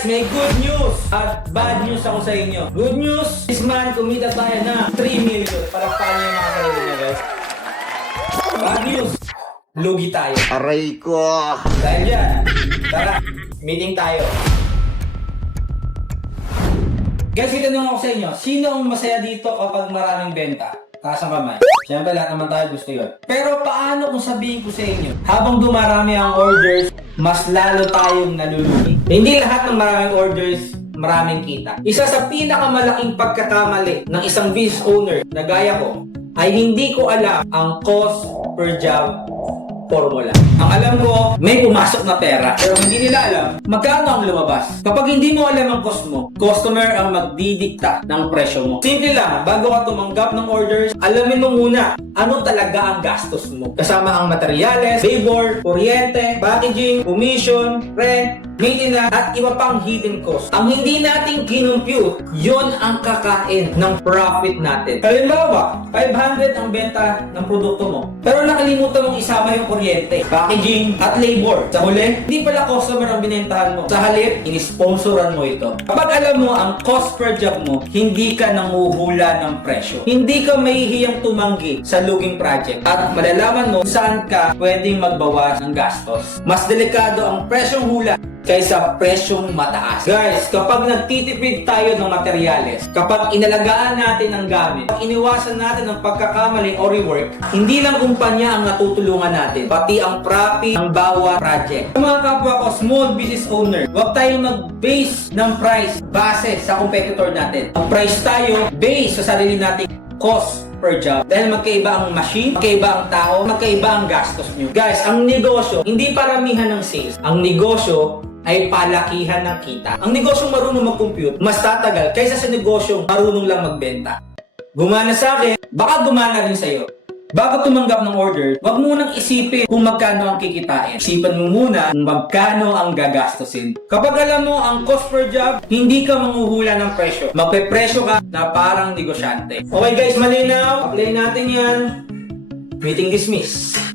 Guys, may good news at bad news ako sa inyo. Good news, this man kumita tayo na 3 million. Para paano yung mga sarili niya, guys. Bad news, lugi tayo. Aray ko! Dahil dyan, tara, meeting tayo. Guys, itanong ako sa inyo, sino ang masaya dito kapag maraming benta? Taas ang kamay. Siyempre, lahat naman tayo gusto yun. Pero paano kung sabihin ko sa inyo, habang dumarami ang orders, mas lalo tayong nalulugi? Hindi lahat ng maraming orders, maraming kita. Isa sa pinakamalaking pagkakamali ng isang business owner na gaya ko, ay hindi ko alam ang cost per job formula. Ang alam ko, may pumasok na pera. Pero hindi nila alam magkano ang lumabas. Kapag hindi mo alam ang cost mo, customer ang magdidikta ng presyo mo. Simple lang, bago ka tumanggap ng orders, alamin mo muna ano talaga ang gastos mo. Kasama ang materyales, labor, kuryente, packaging, commission, rent, maintenance, at iba pang hidden cost. Ang hindi natin kinumpute, yon ang kakain ng profit natin. Halimbawa, 500 ang benta ng produkto mo. Pero nakalimutan mong isama yung kuryente, packaging, at labor. Sa huli, hindi pala customer ang binentahan mo. Sa halip, inisponsoran mo ito. Kapag alam mo ang cost per job mo, hindi ka nanguhula ng presyo. Hindi ka mahihiyang tumanggi sa luging project. At malalaman mo saan ka pwedeng magbawas ng gastos. Mas delikado ang presyong hula kaysa presyong mataas. Guys, kapag nagtitipid tayo ng materyales, kapag inalagaan natin ang gamit, kapag iniwasan natin ang pagkakamali o rework, hindi lang kumpanya ang natutulungan natin, pati ang profit ng bawat project. Sa mga kapwa ko, small business owner, huwag tayong mag-base ng price base sa competitor natin. Ang price tayo, base sa sarili nating cost per job. Dahil magkaiba ang machine, magkaiba ang tao, magkaiba ang gastos nyo. Guys, ang negosyo, hindi paramihan ng sales. Ang negosyo ay palakihan ng kita. Ang negosyong marunong mag-compute, mas tatagal kaysa sa negosyong marunong lang magbenta. Gumana sa akin, baka gumana rin sa'yo. Bago tumanggap ng order, wag munang isipin kung magkano ang kikitain. Isipan mo muna kung magkano ang gagastusin. Kapag alam mo ang cost per job, hindi ka manghuhula ng presyo. Magpe-presyo ka na parang negosyante. Okay guys, malinaw. Apply natin yan. Meeting dismissed.